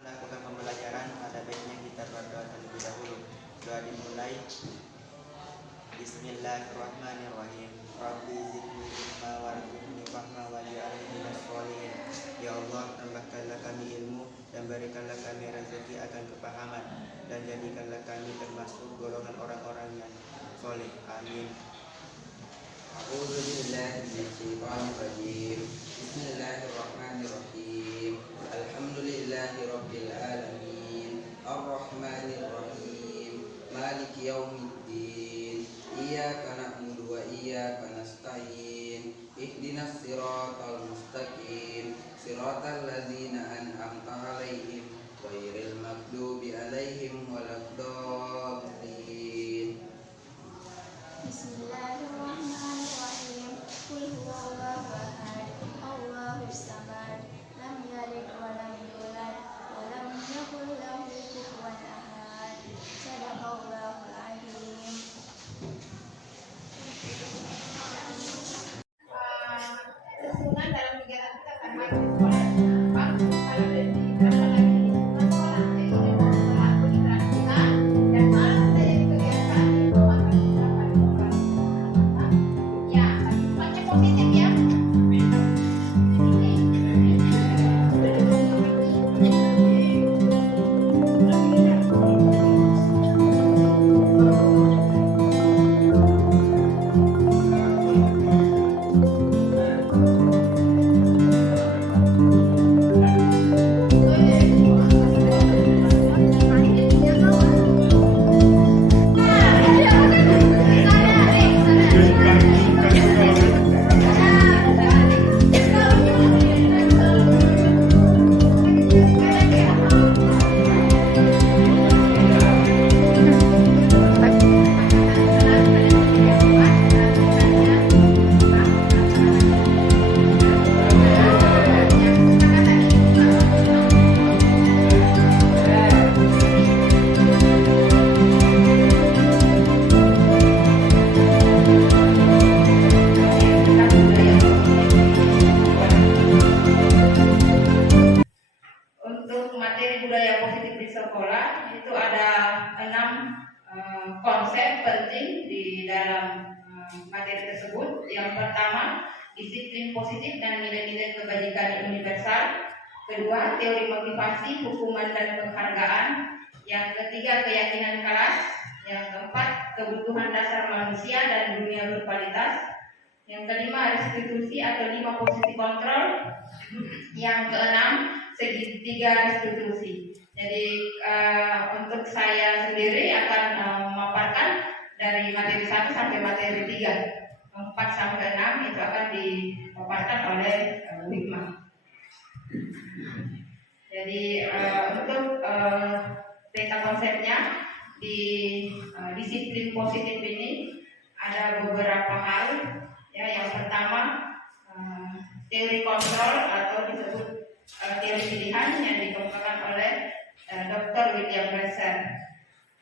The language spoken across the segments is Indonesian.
Melakukan pembelajaran, pada baiknya kita berdoa terlebih dahulu. Doa dimulai. Bismillahirrahmanirrahim. Rabbi zidni ilma warzuqni fahma waj'alni minas sholihin. Ya Allah, tambahkanlah kami ilmu dan berikanlah kami rezeki akan kepahaman, dan jadikanlah kami termasuk golongan orang-orang yang soleh. Amin. A'udzu billahi minasyaitonir rajim. Bismillahirrahmanirrahim. Alhamdulillahirabbil alamin. Arrahmanir rahim. Maliki yaumiddin. Iyyaka na'budu wa iyyaka nasta'in. Ihdinas siratal mustaqim. Siratal ladzina an'amta 'alaihim ghairil maghdubi 'alaihim waladdallin. Bismillahirrahmanirrahim. Qul huwallahu ahad, Allahus samad, lam yalid wa lam yulad wa lam yakul lahu kufuwan ahad. Shadaqallahul azim. Susunan dalam kegiatan kita akan maju sekolah. Bang, kalau dari berapa lagi di sekolah, ini adalah kegiatan kita dan malam kita jadi kegiatan itu akan kita lakukan. Ya, tapi sifatnya positif ya. Untuk materi budaya positif di sekolah itu ada 6 konsep penting di dalam materi tersebut. Yang pertama, disiplin positif dan nilai-nilai kebajikan universal. Kedua, teori motivasi, hukuman dan penghargaan. Yang ketiga, keyakinan kelas. Yang keempat, kebutuhan dasar manusia dan dunia berkualitas. Yang kelima, restitusi atau 5 positif kontrol. Yang keenam, segitiga restitusi. Jadi untuk saya sendiri akan memaparkan dari materi 1 sampai materi 3. 4 sampai 6 itu akan dipaparkan oleh Wikma. Jadi untuk peta konsepnya di disiplin positif ini ada beberapa hal. Ya, yang pertama teori kontrol atau disebut teori pilihan yang dikembangkan oleh Dr. William Glasser.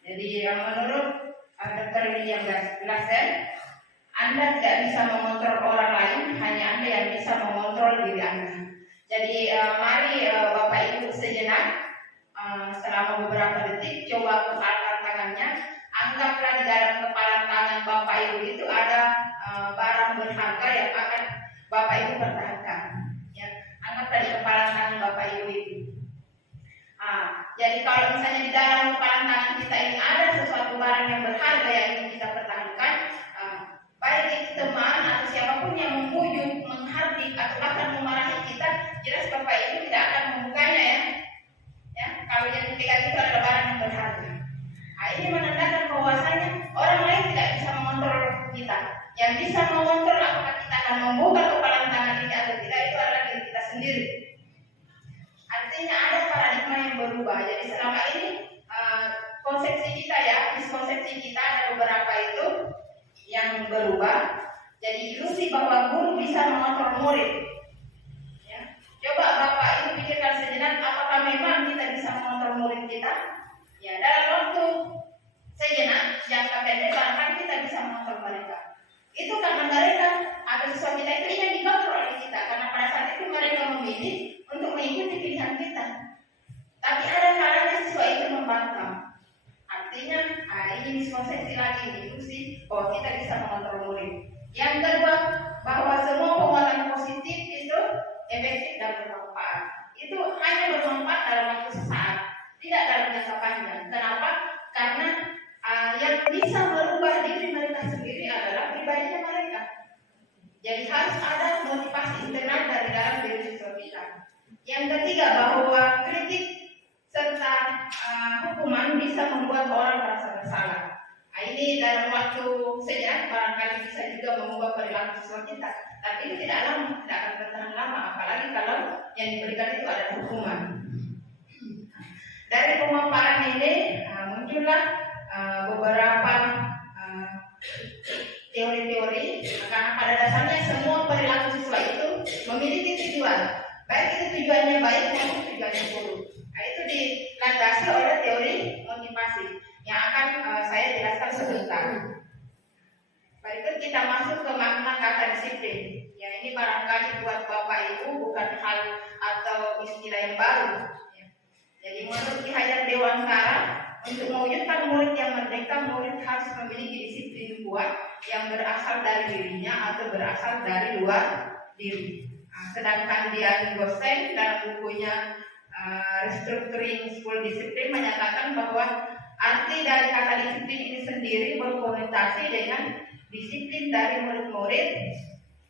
Jadi menurut Dr. William Glasser, Anda tidak bisa mengontrol orang lain, hanya Anda yang bisa mengontrol diri Anda. Jadi mari Bapak Ibu sejenak selama beberapa detik coba kepalkan tangannya. Anggaplah di dalam kepalan tangan Bapak Ibu itu ada barang berharga yang akan Bapak Ibu pertahankan. Ya, anggaplah di kepalan tangan Bapak Ibu itu. Jadi kalau misalnya di dalam kepalan tangan kita ini ada sesuatu barang yang berharga yang ingin kita pertahankan, baik itu teman atau siapapun yang membujuk, menghardik atau bahkan memarahi kita, jelas Bapak Ibu tidak akan membukanya ya. Ya, kalau yang dipegang itu adalah barang yang berharga. Ini menandakan bahwasanya orang lain tidak bisa mengontrol kita. Yang bisa mengontrol apakah kita akan membuka kepalan tangan ini atau tidak itu adalah diri kita sendiri. Artinya ada paradigma yang berubah. Jadi selama ini konsepsi kita ya, miskonsepsi kita ada beberapa beberapa itu yang berubah. Jadi ilusi bahwa guru bisa mengontrol murid. Ya. Coba Bapak Ibu pikirkan sejenak, apakah memang kita bisa mengontrol murid kita? Ya, dalam waktu sejenak, jangka pendek, bahkan kita bisa mengontrol mereka. Itu karena mereka atau siswa kita itu ingin dikontrol oleh kita, karena pada saat itu mereka memilih untuk mengikuti pilihan kita. Tapi ada kalanya siswa itu membangkang. Artinya, ini miskonsepsi lagi, ilusi bahwa kita bisa mengontrol murid. Yang kedua, bahwa semua penguatan positif itu efektif dan bermanfaat. Itu hanya bermanfaat dalam waktu sesaat, tidak dalam jangka panjang. Kenapa? Karena yang bisa merubah diri mereka sendiri adalah pribadinya mereka. Jadi harus ada motivasi internal dari dalam diri siswa kita. Yang ketiga, bahwa kritik serta hukuman bisa membuat orang merasa bersalah. Ini dalam waktu sejenak barangkali bisa juga mengubah perilaku siswa kita. Tapi itu tidak lama, tidak akan bertahan lama. Apalagi kalau yang diberikan itu ada hukuman. Dari pemaparan ini muncullah beberapa teori-teori, karena pada dasarnya semua perilaku siswa itu memiliki tujuan, baik itu tujuannya baik maupun tujuannya buruk. Itu dilandasi oleh teori motivasi yang akan saya jelaskan sebentar. Berikut kita masuk ke makna kata disiplin. Ya, ini barangkali buat Bapak Ibu bukan hal atau istilah yang baru. Ya. Jadi menurut Ki Hajar Dewantara, untuk mewujudkan murid yang merdeka, murid harus memiliki disiplin kuat yang berasal dari dirinya atau berasal dari luar diri. Sedangkan Dian Gosen dalam bukunya Restructuring School Discipline menyatakan bahwa arti dari kata disiplin ini sendiri berkonotasi dengan disiplin dari murid-murid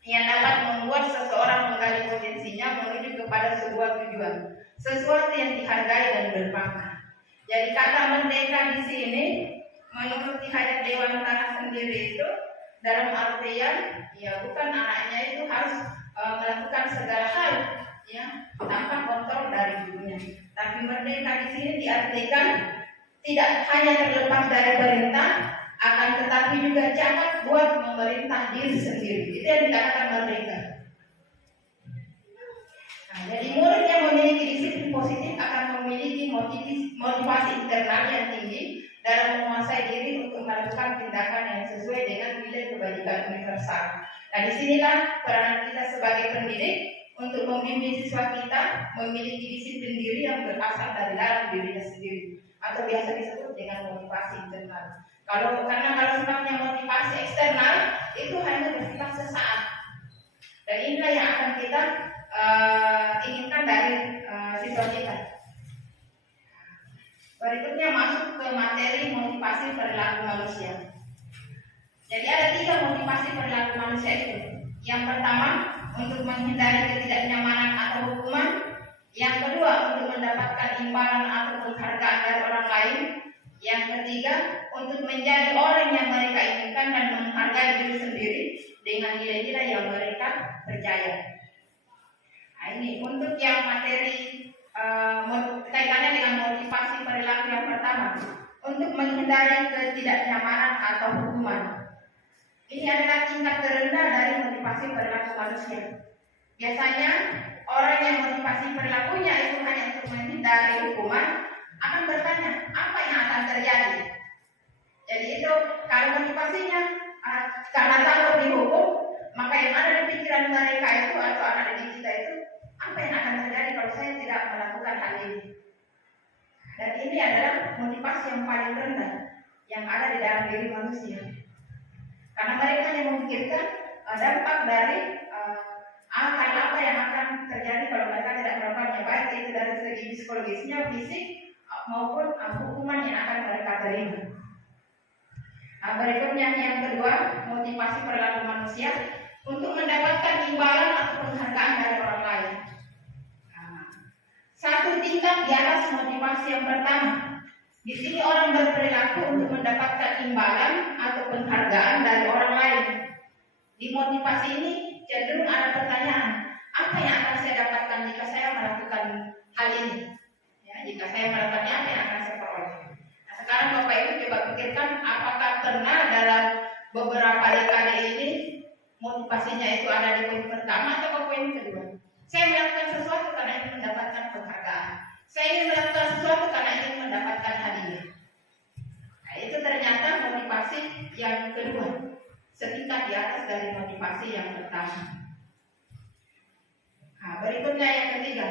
yang dapat membuat seseorang menggali potensinya menuju kepada sebuah tujuan, sesuatu yang dihargai dan bermakna. Jadi kata merdeka di sini menurut Ki Hajar Dewantara sendiri itu dalam artian ya bukan anaknya itu harus melakukan segala hal ya tanpa kontrol dari gurunya. Tapi merdeka di sini diartikan tidak hanya terlepas dari perintah, akan tetapi juga dapat buat memerintah diri sendiri. Itu yang dikatakan merdeka. Nah, jadi murid yang memiliki disiplin positif akan memiliki motivasi internal yang tinggi dalam menguasai diri untuk melakukan tindakan yang sesuai dengan nilai kebajikan universal. Nah, disinilah peranan kita sebagai pendidik untuk membimbing siswa kita memiliki disiplin diri yang berasal dari dalam dirinya sendiri, atau biasa disebut dengan motivasi internal. Karena kalau sifatnya motivasi eksternal itu hanya bersifat sesaat, dan inilah yang akan kita inginkan dari siswa kita. Berikutnya masuk ke materi motivasi perilaku manusia. Jadi ada 3 motivasi perilaku manusia itu. Yang pertama, untuk menghindari ketidaknyamanan atau hukuman. Yang kedua, untuk mendapatkan imbalan atau penghargaan dari orang lain. Yang ketiga, untuk menjadi orang yang mereka inginkan dan menghargai diri sendiri dengan nilai-nilai yang mereka percaya. Nah, ini untuk yang materi kaitannya dengan motivasi perilaku yang pertama, untuk menghindari ketidaknyamanan atau hukuman. Ini adalah tingkat terendah dari motivasi perilaku manusia. Biasanya orang yang motivasi perilakunya itu hanya untuk menghindari hukuman akan bertanya apa yang akan terjadi. Jadi itu kalau motivasinya karena takut dihukum, maka yang ada di pikiran mereka itu atau ada di kita itu, apa yang akan terjadi kalau saya tidak melakukan hal ini. Dan ini adalah motivasi yang paling rendah yang ada di dalam diri manusia. Karena mereka hanya memikirkan dampak dari hal apa yang akan terjadi kalau mereka tidak melakukannya, baik itu dari segi psikologisnya, fisik maupun hukuman yang akan mereka terima. Nah, berikutnya yang kedua, motivasi perilaku manusia untuk mendapatkan imbalan atau penghargaan dari orang lain. Satu tingkat di atas motivasi yang pertama. Di sini orang berperilaku untuk mendapatkan imbalan atau penghargaan dari orang lain. Di motivasi ini cenderung ada pertanyaan, apa yang akan saya dapatkan jika saya melakukan hal ini? Ya, jika saya melakukannya, apa yang akan saya peroleh? Nah, sekarang Bapak Ibu coba pikirkan, apakah pernah dalam beberapa dekade ini motivasinya itu ada di poin pertama atau poin kedua. Saya melakukan sesuatu karena ingin mendapatkan penghargaan. Saya ingin melakukan sesuatu karena ingin mendapatkan hadiah. Nah, itu ternyata motivasi yang kedua, setingkat di atas dari motivasi yang pertama. Nah, berikutnya yang ketiga.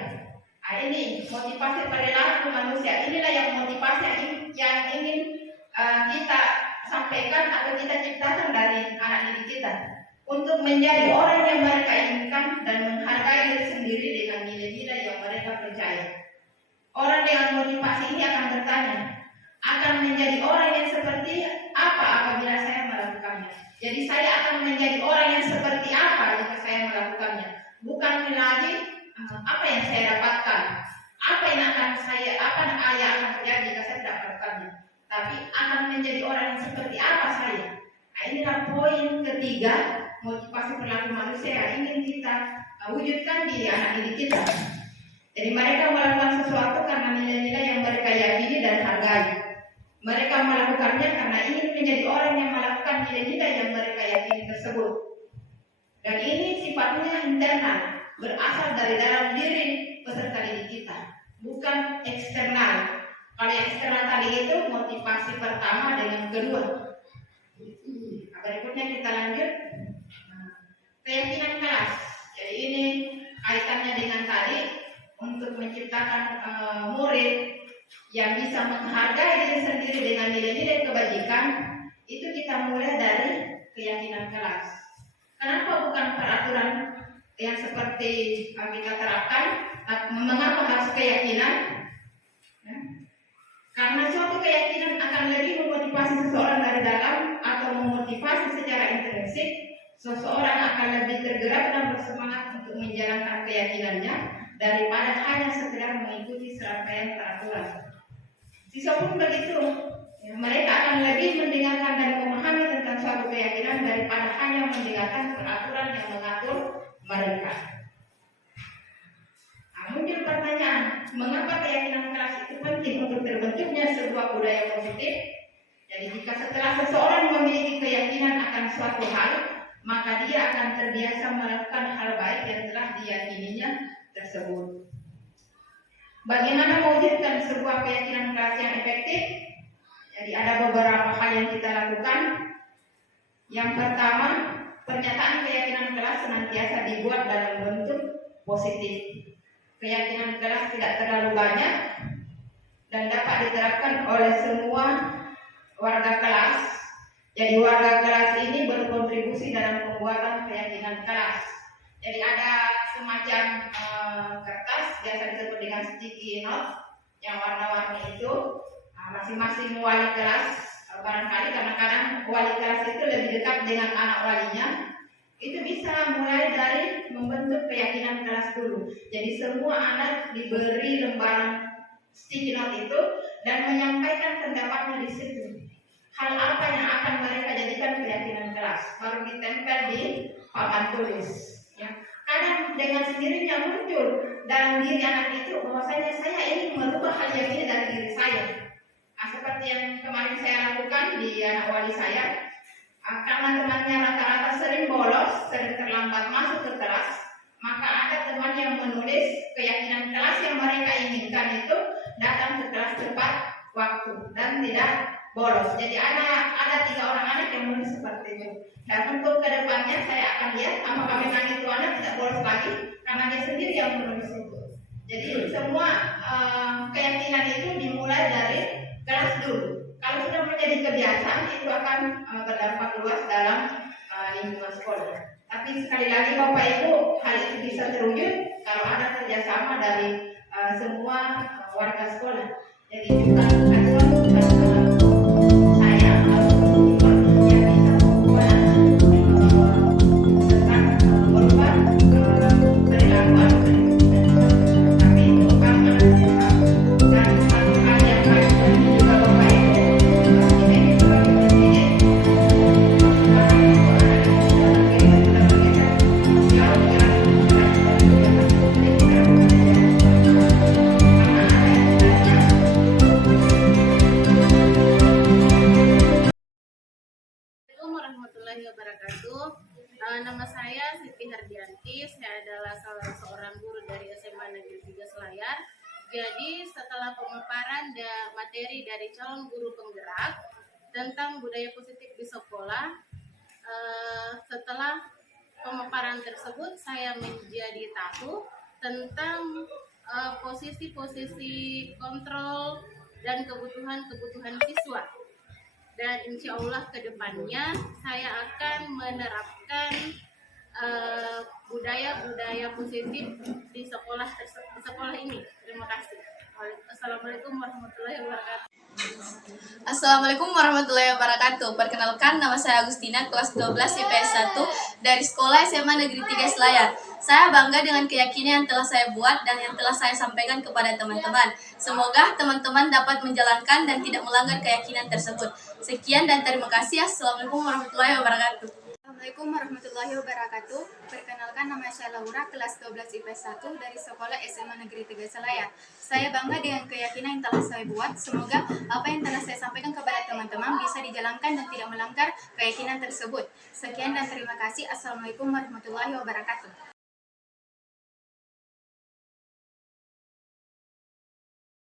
Nah, ini motivasi perilaku manusia. Inilah yang motivasi yang ingin kita sampaikan atau kita ciptakan dari anak didik kita untuk menjadi orang yang mereka inginkan dan menghargai diri sendiri dengan nilai-nilai yang mereka percaya. Orang dengan motivasi ini akan bertanya, akan menjadi orang yang seperti apa apabila saya melakukannya. Jadi saya akan menjadi orang yang seperti apa jika saya melakukannya. Bukan lagi apa yang saya dapatkan, apa yang akan terjadi jika saya tidak melakukannya, tapi akan menjadi orang yang seperti apa saya. Nah, inilah poin ketiga, motivasi perilaku manusia yang ingin kita wujudkan di anak didik kita. Jadi mereka melakukan sesuatu karena nilai-nilai yang mereka yakini dan hargai. Mereka melakukannya karena ingin menjadi orang yang melakukan nilai-nilai yang mereka yakini tersebut. Dan ini sifatnya internal, berasal dari dalam diri peserta didik kita, bukan eksternal. Kalau yang eksternal tadi itu motivasi pertama dengan kedua. Nah, berikutnya kita lanjut. Keyakinan kelas. Jadi ini kaitannya dengan tadi, untuk menciptakan murid yang bisa menghargai diri sendiri dengan nilai-nilai kebajikan, itu kita mulai dari keyakinan kelas. Kenapa bukan peraturan yang seperti kita terapkan? Mengapa harus keyakinan? Ya. Karena suatu keyakinan akan lebih memotivasi seseorang dari dalam atau memotivasi secara intrinsik. Seseorang akan lebih tergerak dan bersemangat untuk menjalankan keyakinannya daripada hanya sekedar mengikuti serangkaian peraturan. Siswa pun begitu, ya, mereka akan lebih mendengarkan dan memahami tentang suatu keyakinan daripada hanya mendengarkan peraturan yang mengatur mereka. Nah, muncul pertanyaan, mengapa keyakinan kelas itu penting untuk terbentuknya sebuah budaya positif? Jadi jika setelah seseorang memiliki keyakinan akan suatu hal, maka dia akan terbiasa melakukan hal baik yang telah diyakininya tersebut. Bagaimana mewujudkan sebuah keyakinan kelas yang efektif? Jadi ada beberapa hal yang kita lakukan. Yang pertama, pernyataan keyakinan kelas senantiasa dibuat dalam bentuk positif. Keyakinan kelas tidak terlalu banyak dan dapat diterapkan oleh semua warga kelas. Jadi warga kelas ini berkontribusi dalam pembuatan keyakinan kelas. Jadi ada semacam kertas, biasa disebut dengan sticky note yang warna-warni itu. Masing-masing wali kelas, barangkali kadang-kadang wali kelas itu lebih dekat dengan anak walinya, itu bisa mulai dari membentuk keyakinan kelas dulu. Jadi semua anak diberi lembaran sticky note itu dan menyampaikan pendapatnya di situ. Hal apa yang akan mereka jadikan keyakinan kelas, baru ditempel di papan tulis. Ya. Kadang dengan sendirinya muncul dalam diri anak itu bahwasanya saya ingin merubah hal yang ini dari diri saya. Nah, seperti yang kemarin saya lakukan di anak wali saya, karena temannya rata-rata sering bolos, sering terlambat masuk ke kelas, maka ada teman yang menulis keyakinan kelas yang mereka inginkan itu datang ke kelas tepat waktu dan tidak bolos. Jadi ada 3 orang anak yang menulis seperti itu. Dan untuk kedepannya saya akan lihat apakah memang itu anak tidak bolos lagi karena dia sendiri yang menulis itu. Jadi semua keyakinan itu dimulai dari kelas dulu. Kalau sudah menjadi kebiasaan itu akan berdampak luas dalam lingkungan sekolah. Tapi sekali lagi Bapak Ibu, hal itu bisa terwujud kalau ada kerjasama dari semua warga sekolah. Jadi bukan warahmatullahi wabarakatuh. Nama saya Siti Hardianti. Saya adalah salah seorang guru dari SMA Negeri 3 Selayar. Jadi setelah pemaparan materi dari calon guru penggerak tentang budaya positif di sekolah, setelah pemaparan tersebut saya menjadi tahu tentang posisi-posisi kontrol dan kebutuhan-kebutuhan siswa. Dan insya Allah kedepannya saya akan menerapkan budaya-budaya positif di sekolah ini. Terima kasih. Assalamualaikum warahmatullahi wabarakatuh. Assalamualaikum warahmatullahi wabarakatuh. Perkenalkan, nama saya Agustina, kelas 12 IPS 1 dari Sekolah SMA Negeri 3 Selayar. Saya bangga dengan keyakinan yang telah saya buat dan yang telah saya sampaikan kepada teman-teman. Semoga teman-teman dapat menjalankan dan tidak melanggar keyakinan tersebut. Sekian dan terima kasih. Assalamualaikum warahmatullahi wabarakatuh. Assalamualaikum warahmatullahi wabarakatuh. Perkenalkan, nama saya Laura, kelas 12 IPS 1 dari Sekolah SMA Negeri 3 Selayar. Saya bangga dengan keyakinan yang telah saya buat. Semoga apa yang telah saya sampaikan kepada teman-teman bisa dijalankan dan tidak melanggar keyakinan tersebut. Sekian dan terima kasih. Assalamualaikum warahmatullahi wabarakatuh.